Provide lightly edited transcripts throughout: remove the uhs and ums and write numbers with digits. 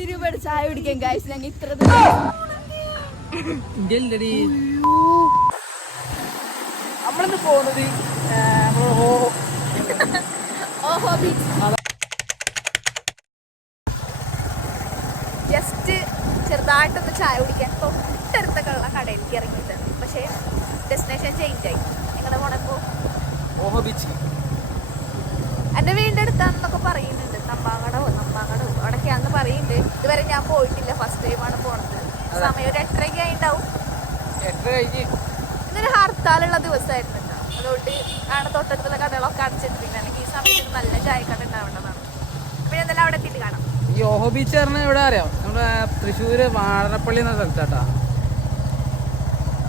10 രൂപയുടെ ചായ കുടിക്കാൻ ഗൈസ് ഞങ്ങൾ ഇത്ര നമ്മളിന്ന് പോകുന്നത് ഓഹോ ബീച്ച്. ജസ്റ്റ് ചെറുതായിട്ടൊന്ന് ചായ കുടിക്കാൻ തൊട്ടടുത്തൊക്കെയുള്ള കടയിലേക്ക് ഇറങ്ങിയിട്ടുണ്ട്. പക്ഷേ ഡെസ്റ്റിനേഷൻ ചേഞ്ച് ആയി. നിങ്ങളുടെ പോണപ്പോ ഓഹോ ബീച്ച് എൻ്റെ വീടിൻ്റെ അടുത്താണെന്നൊക്കെ പറയുന്നുണ്ട്. നമ്പാങ്ങടോ അവിടൊക്കെയാണെന്ന് പറയുന്നുണ്ട്. ഇതുവരെ ഞാൻ പോയിട്ടില്ല, ഫസ്റ്റ് ടൈമാണ് പോണത്. സമയം ഒരു 8:30 ആയിണ്ടാവും. ഇന്നൊരു ഹർത്താലുള്ള ദിവസമായിരുന്നു കേട്ടോ. അതുകൊണ്ട് ആണ് തൊട്ടടുത്തുള്ള കടകളൊക്കെ അടച്ചിട്ടിരിക്കുന്നത്. ഈ സമയത്ത് നല്ല ചായക്കട ഉണ്ടാവേണ്ടതാണ്. പിന്നെ എന്തായാലും അവിടെ എത്തിയിട്ട് കാണാം. ഈ ഓഹോ ബീച്ച് പറഞ്ഞാൽ എവിടെ അറിയാം? നമ്മുടെ തൃശ്ശൂര് വാഴപ്പള്ളി എന്ന സ്ഥലത്താട്ടാ.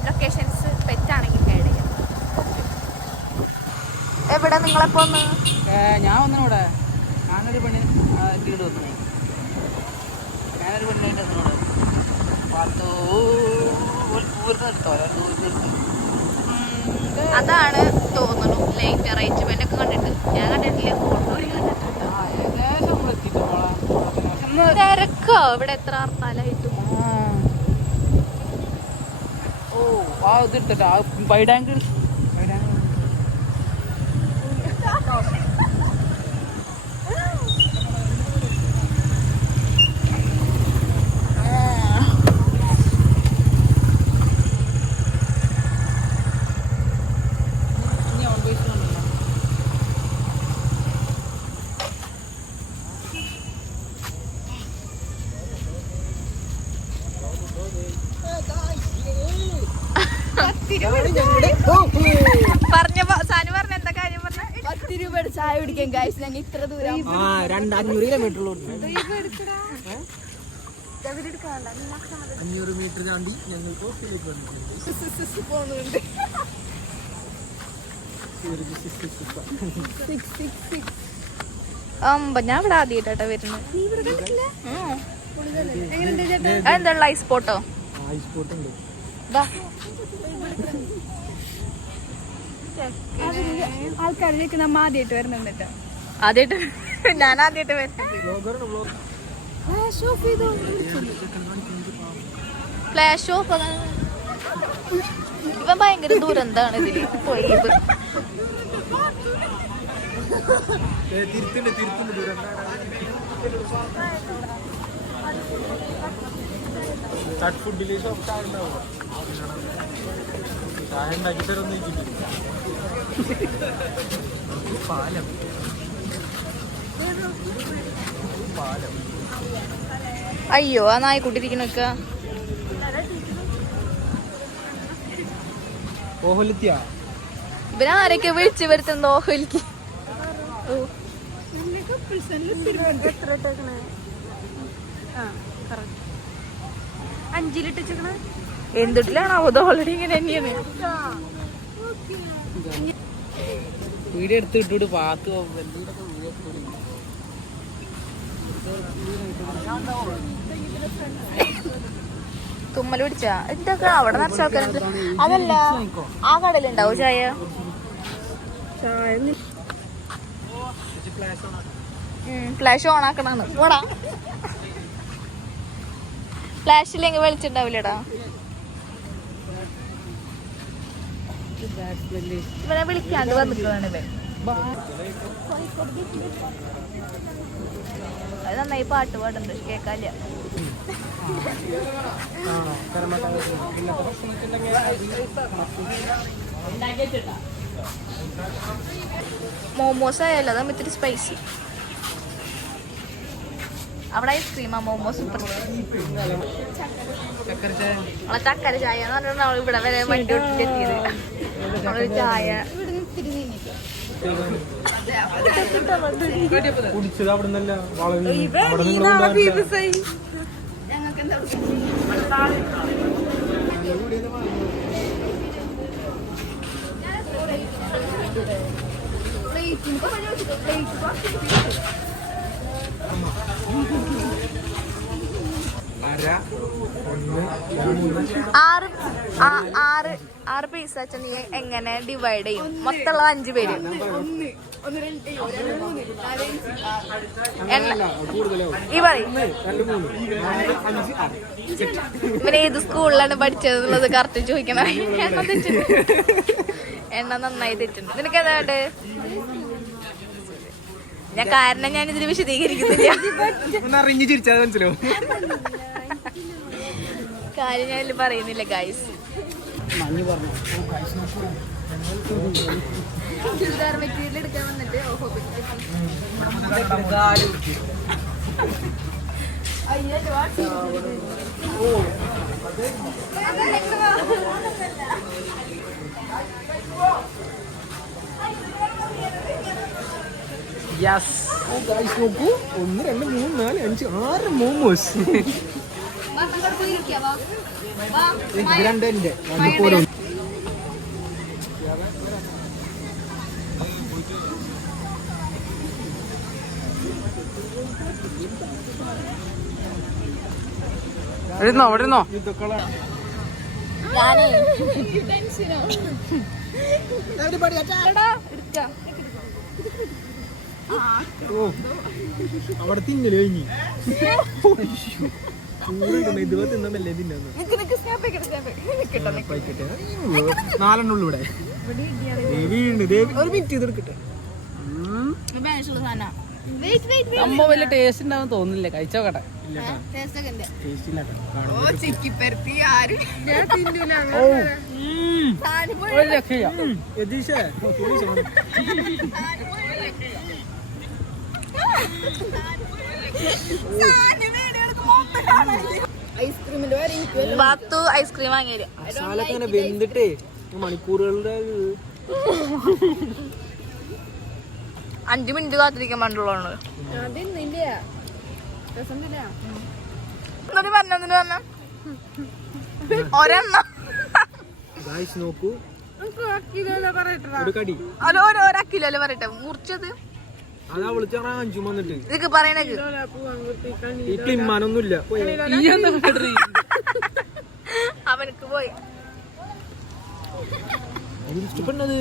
ലൊക്കേഷൻസ് പെറ്റാണെങ്കിൽ ഗൈഡ് ചെയ്യാം. എവിടെ നിങ്ങളെപ്പോ ഒന്ന് ഞാൻ വന്നവിടെ ഞാനൊരു പെണ്ണിന് വീട് വന്നു. ഞാനൊരു പെണ്ണിനായിട്ട് വന്നോടെ അതാണ് തോന്നുന്നു ലൈറ്റ് അറേഞ്ച്മെന്റ് ഒക്കെ കണ്ടിട്ട്. ഞാൻ കണ്ടിട്ടില്ല, ഫോട്ടോയിൽ കണ്ടിട്ടുണ്ട്. തിരക്കോ ഇവിടെ എത്ര ഹർത്താലായിട്ടും. ഓ ആ ഇത് എടുത്തിട്ടാ വൈഡാങ്കിൾ പറഞ്ഞ എന്താ കാര്യം പറഞ്ഞ 10 രൂപയുടെ ചായ കുടിക്കാൻ ഗൈസ് ഞങ്ങൾ ഇത്ര ദൂരം 500 കിലോമീറ്റർ താണ്ടി ഞങ്ങൾ പോകുന്നുണ്ട്. ഞാൻ ഇവിടെ ആദ്യമായിട്ടാ വരുന്നത്. എന്താ ഐസ് പോട്ടോ? ആൾക്കാരിലേക്ക് നമ്മ ആദ്യമായിട്ട് വരുന്നുണ്ട് കേട്ടോ. ആദ്യമായിട്ട് ഞാൻ ആദ്യമായിട്ട് വരുന്നത്. ഫ്ലാഷ് ഓഫ് ഇവ ഭയങ്കര ദുരന്താണ് ഇതില് പോയത്. അയ്യോ ആ നായ്ക്കുട്ടിരിക്കണൊക്കെ ഇവരാരൊക്കെ വിളിച്ചു വരുത്തുന്ന ഓഹോലിക്ക്. എന്തിലാണോ അത് ഓൾറെഡി ഇങ്ങനെ തന്നെയാണ്. വീഡിയോ എടുത്ത് ഇട്ടിട്ട് പാത്ത് തുമ്മൽ പിടിച്ചാ എന്തൊക്കെ അവിടെ നിറച്ച ആൾക്കാരുണ്ട്. അതല്ല ആ കടയിലുണ്ടാവും ചായ. ഫ്ലാഷ് ഓൺ ആക്കണാണ്. ഓടാ ഫ്ലാഷ് ഇല്ലെങ്കിൽ വെളിച്ചുണ്ടാവില്ലടാ. ഇവനെ വിളിക്കാണ്ട് വന്നിട്ടാണ് ഇവൻ. അത് നന്നായി പാട്ട് പാടുന്നുണ്ട്, കേക്കാല്ല. മോമോസ് ആയാലോ അതാ ഇത്തിരി സ്പൈസി. അവിടെ ഐസ്ക്രീമാ മോമോസ് സൂപ്പർ. ചക്കര ചായ എന്ന് പറഞ്ഞാൽ ഇവിടെ വരെ വണ്ടി ഒട്ടിച്ചെത്തിയത്. നമ്മളൊരു ചായ ആറ് പീസ് വെച്ചാൽ നീ എങ്ങനെ ഡിവൈഡ് ചെയ്യും? മൊത്തമുള്ള 5 പേര്. ഇവൻ ഏത് സ്കൂളിലാണ് പഠിച്ചത് എന്നുള്ളത് കറക്റ്റ് ചോദിക്കണം. എണ്ണ നന്നായി തെറ്റുണ്ട്. നിനക്ക് ഏതാണ്ട് ഞാൻ കാരണം ഞാൻ ഇതിന് വിശദീകരിക്കുന്നില്ല. കാര്യം ഞാൻ ഇതിൽ പറയുന്നില്ല ഗൈസ്. ചുരിദാർ മെറ്റീരിയൽ എടുക്കാൻ വന്നിട്ട് നോക്കൂ 1 2 3 4 5 6 മോമോസ്. അവിടെ ഇരുന്നോ? അവിടെ തിന്നല് കഴിഞ്ഞു. ഇതുപോലെ തിന്നല്ലേ തിന്നു. 4 ഇവിടെ ഒരു മിനിറ്റ് ഇത് എടുക്കട്ടെ. സംഭവം വലിയ ടേസ്റ്റ് ഉണ്ടാവും തോന്നുന്നില്ല. കഴിച്ചോക്കട്ടെ. ഒരു രക്ഷയില്ല. ഐസ്ക്രീം വാങ്ങിയത് വെന്തിട്ടേ മണിക്കൂറുകളുടെ 5 മിനിറ്റ് കാത്തിരിക്കാൻ വേണ്ടുള്ളതാണ്. പറഞ്ഞ ഒരെണ്ണം നോക്കൂ. ഓരോ കിലോ പറയട്ടെ മുറിച്ചത്. അതാ വിളിച്ചാ 5 വന്നിട്ട് ഇതൊക്കെ പറയണേ ഈ ക്ലിമാനൊന്നുമില്ല. അവനക്ക് പോയി ഇഷ്ടപ്പെടുന്നത്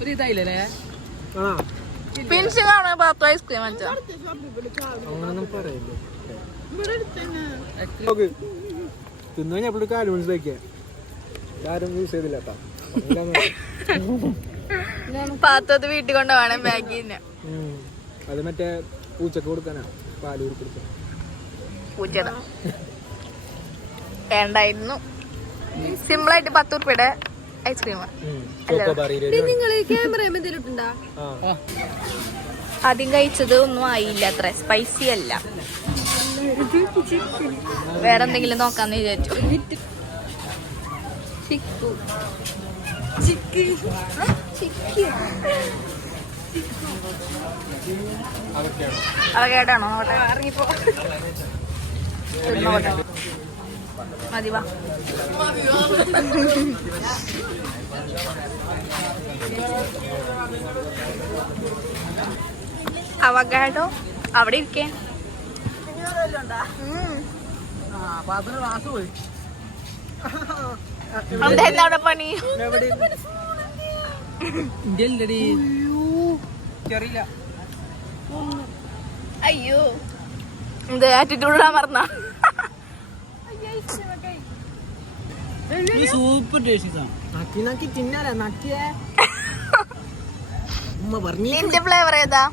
ഒരു ഇതായില്ലേ? പെൻഷൻ കാണാൻ പാത്തു ഐസ്ക്രീം വെച്ചാ അങ്ങനൊന്നും പറയില്ല. തിന്നു ഞാൻ കാര്യം മനസ്സിലാക്കിയ ആരും യൂസ് ചെയ്തില്ല. പാത്തത് വീട്ടിൽ കൊണ്ട് വേണം മാഗീന്. അത് മറ്റേ പൂച്ചക്ക് കൊടുക്കാനാ, പാല് കൊടുക്കാൻ. പൂച്ചത വേണ്ടായിരുന്നു. സിമ്പിളായിട്ട് 10 ഉറുപ്പിയുടെ ഐസ്ക്രീം. ആദ്യം കഴിച്ചത് ഒന്നും ആയില്ല, അത്ര സ്പൈസി അല്ല. വേറെന്തെങ്കിലും നോക്കാന്ന് വിചാരിച്ചു. അതൊക്കെയായിട്ടാണോ? നോട്ടെ ഇറങ്ങിപ്പോ മതി. വാ അവകാഡോ അവിടെ ഇരിക്കേ. അവിടെ പണി അയ്യോ എന്ത് ആറ്റിറ്റ്യൂഡ് ഇടാൻ മറന്ന. Super taste. നിന്റെ ഫ്ലേവർ ഏതാ?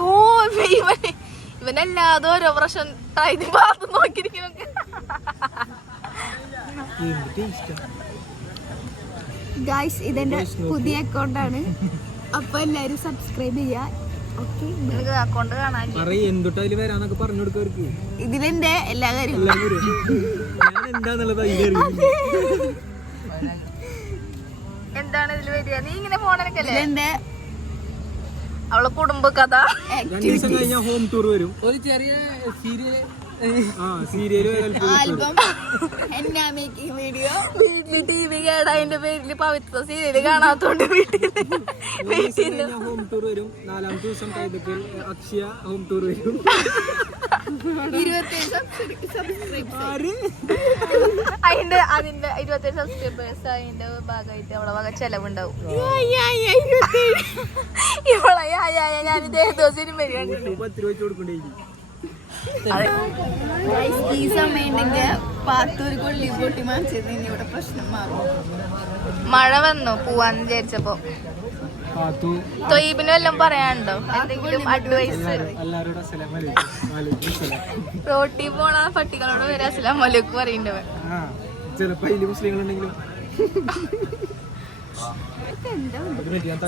ഓ ഇവനെല്ലാതും ഓരോ പ്രാവശ്യം ഭാഗത്ത് നോക്കിയിരിക്കുന്നു. ഗായ്സ് ഇതെന്റെ പുതിയ അക്കൗണ്ടാണ്, അപ്പൊ എല്ലാരും സബ്സ്ക്രൈബ് ചെയ്യാ. അക്കൗണ്ട് കാണാൻ എന്തൊട്ടതില് വരാന്നൊക്കെ പറഞ്ഞു കൊടുക്കവർക്ക്. ഇതിലെന്റെ എല്ലാ കാര്യവും എന്താന്നുള്ളത് എന്താണ് ഇതിൽ വരിക? നീ ഇങ്ങനെ ഫോണിലൊക്കെ എന്റെ അവളെ കുടുംബ കഥ. ഹോം ടൂർ വരും. ഒരു ചെറിയ സീരിയൽ ആ സീരിയല് ആൽബം എന്നാ മേക്കിംഗ് വീഡിയോ വീട്ടില് TV കേടായതിന്റെ പേരില് പവിത്ര സീരിയല് കാണാത്തോണ്ട് വീട്ടിൽ ഹോം ടൂർ വരും. 4ാമത്തെ ദിവസം കൈതക്കൽ അക്ഷയ ഹോം ടൂർ വരും. 27 സബ്സ്ക്രൈബ് അതിന്റെ 27 സബ്സ്ക്രൈബേഴ്സ് അതിന്റെ ഭാഗമായിട്ട് അവളെ വക ചെലവുണ്ടാവും. ഇവളെ ഞാനിത് ഏതോ സിനിമയിൽ കണ്ടിട്ടുണ്ട്. 10 രൂപ വെച്ച് കൊടുക്കണ്ടേ. ഈ സമയം ഉണ്ടെങ്കിൽ പാത്തൂർ കൊള്ളി പൊട്ടി മാറ്റിയത് ഇനി ഇവിടെ പ്രശ്നം മാറും. മഴ വന്നു പോവാന്ന് വിചാരിച്ചപ്പോ. തൊയ്ബിന് വല്ലതും പറയാനുണ്ടോ? എന്തെങ്കിലും അഡ്വൈസ്? എല്ലാവരോടും അസ്സലാമു അലൈക്കും. വലൈക്കും സലാം. റോട്ടി പോണ പട്ടികളോട് വരെ അസ്സലാമു അലൈക്കും പറയണ്ടവൻ. ചിലപ്പോ അതില് മുസ്ലിങ്ങളുണ്ടെങ്കിലും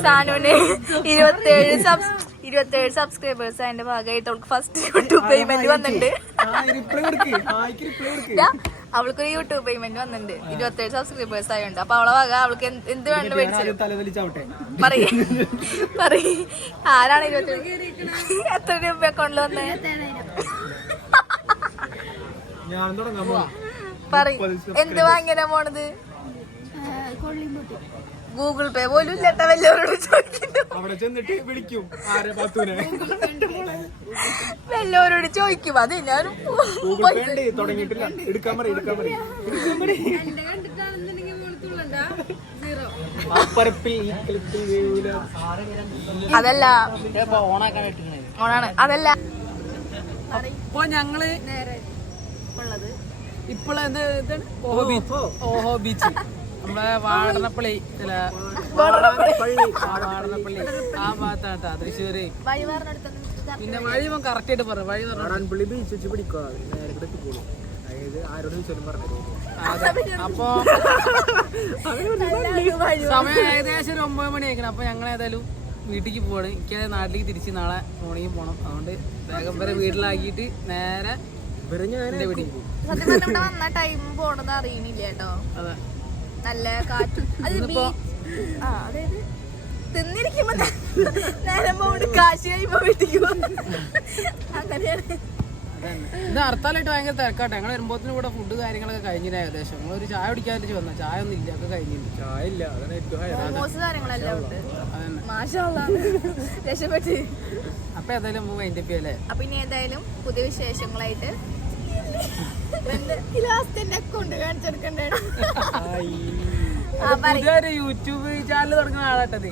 സാനുവിന് 27 സബ്സ്ക്രൈബേഴ്സ് അതിന്റെ ഭാഗമായിട്ട് അവൾക്ക് ഫസ്റ്റ് യൂട്യൂബ് പേയ്മെന്റ് വന്നിട്ടുണ്ട്. അവൾക്കൊരു യൂട്യൂബ് പേയ്മെന്റ് വന്നിട്ടുണ്ട് 27 സബ്സ്ക്രൈബേഴ്സ് ആയതുകൊണ്ട്. അപ്പൊ അവളെ വക അവൾക്ക് എന്ത് വേണ്ട മേടിച്ചു പറയ്. ആരാണ് 27? എത്ര രൂപ അക്കൗണ്ടിൽ വന്നേ? പറയ്. എന്ത് വാങ്ങിയാ പോണത്? ഗൂഗിൾ പേ പോലും ഇല്ലട്ട. വല്ലവരോട് ചോദിക്കുന്നു. അവിടെ ചെന്നിട്ട് വിളിക്കും വല്ലവരോട് ചോദിക്കും. അത് ഞാൻ തുടങ്ങിയിട്ടില്ല. എടുക്കാൻ പറയും. അതല്ല ഓണാണ്. അതല്ല അപ്പൊ ഞങ്ങള് ഉള്ളത് ഇപ്പോഴെന്ത് ഇതാണ് ഓഹോ ബീച്ച് നമ്മളെ വാടനപ്പള്ളി വാടനപ്പള്ളി ആ ഭാഗത്താട്ടാ തൃശ്ശൂര്. വഴി പറഞ്ഞെടുത്തു. പിന്നെ വഴി കറക്റ്റ് ആയിട്ട് പറഞ്ഞു. വഴി വാടാനപ്പള്ളി ബീച്ച് വെച്ച് പിടിക്കുക. നേരെ എത്തിക്കോളൂ. അതായത് ആരോട് ചോദിച്ചാലും പറഞ്ഞു. അപ്പൊ സമയം ഏകദേശം ഒരു 9 മണി ആയിരിക്കണം. അപ്പൊ ഞങ്ങൾ ഏതായാലും വീട്ടിലേക്ക് പോവാണ്. എനിക്ക് നാട്ടിലേക്ക് തിരിച്ച് നാളെ മോർണിംഗ് പോകണം. അതുകൊണ്ട് വേഗം വരെ വീട്ടിലാക്കിയിട്ട് നേരെ എന്റെ വീട്ടിൽ പോകും. സത്യം പറഞ്ഞ ഇവിടെ വന്ന ടൈം പോണത് അറിയണില്ല കേട്ടോ. അതെ, നല്ല കാറ്റും അതായത് തിന്നിരിക്കുമ്പോ നേരം പോണ്ട് കാശ് കഴിയുമ്പോ വീട്ടിക്ക് അങ്ങനെയാണ്. ഇത് ഹർത്താലായിട്ട് ഭയങ്കര തിരക്കാട്ടെ. ഞങ്ങൾ വരുമ്പോഴത്തേനും ഇവിടെ ഫുഡ് കാര്യങ്ങളൊക്കെ കഴിഞ്ഞില്ല. ഏകദേശം നമ്മളൊരു ചായ കുടിക്കാനായിട്ട് വന്ന ചായ ഒന്നും ഇല്ല, ഒക്കെ കഴിഞ്ഞില്ല. ചായ ഇല്ല, അതാണ് ഏറ്റവും മോമോസ് കാര്യങ്ങളെല്ലാം ഉണ്ട്. മാഷാഅല്ലാ രക്ഷപ്പെട്ട്. അപ്പൊ ഏതായാലും നമുക്ക് മൈൻഡ് ചെയ്യല്ലേ. അപ്പൊ ഇനി ഏതായാലും പുതിയ വിശേഷങ്ങളായിട്ട് അക്കൗണ്ട് കാണിച്ചെടുക്കണ്ടേ? പുതിയൊരു യൂട്യൂബ് ചാനൽ തുടങ്ങുന്ന ആളാട്ടത്.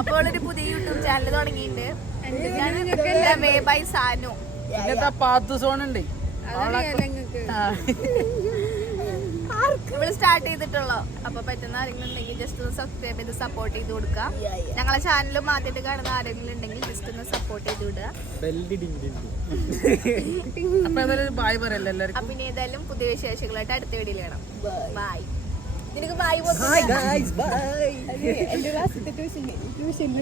അപ്പോൾ ഒരു പുതിയ യൂട്യൂബ് ചാനൽ തുടങ്ങിയിട്ടുണ്ട്. ബൈ സാനു. ഇന്നത്തെ പാത്തു സോൺ ഉണ്ട്. ഇവള് സ്റ്റാർട്ട് ചെയ്തിട്ടുള്ളൂ. അപ്പൊ പറ്റുന്ന ആരെങ്കിലും ഉണ്ടെങ്കിൽ ജസ്റ്റ് ഒന്ന് സബ്സ്ക്രൈബ് ചെയ്ത് സപ്പോർട്ട് ചെയ്ത് കൊടുക്കുക. ഞങ്ങളെ ചാനലും ആദ്യമായിട്ട് കാണുന്ന ആരെങ്കിലും ഉണ്ടെങ്കിൽ ജസ്റ്റ് ഒന്ന് സപ്പോർട്ട് ചെയ്ത് വിടുക. അപ്പൊ ഏതായാലും ബായ് പറയല്ലോ എല്ലാവർക്കും. അപ്പൊ ഇനി ഏതായാലും പുതിയ വിശേഷങ്ങളായിട്ട് അടുത്ത വീഡിയോയിൽ കാണാം. ബൈ. നിനക്ക് ബൈ. എന്റെ ക്ലാസ്സിൽ ട്യൂഷൻ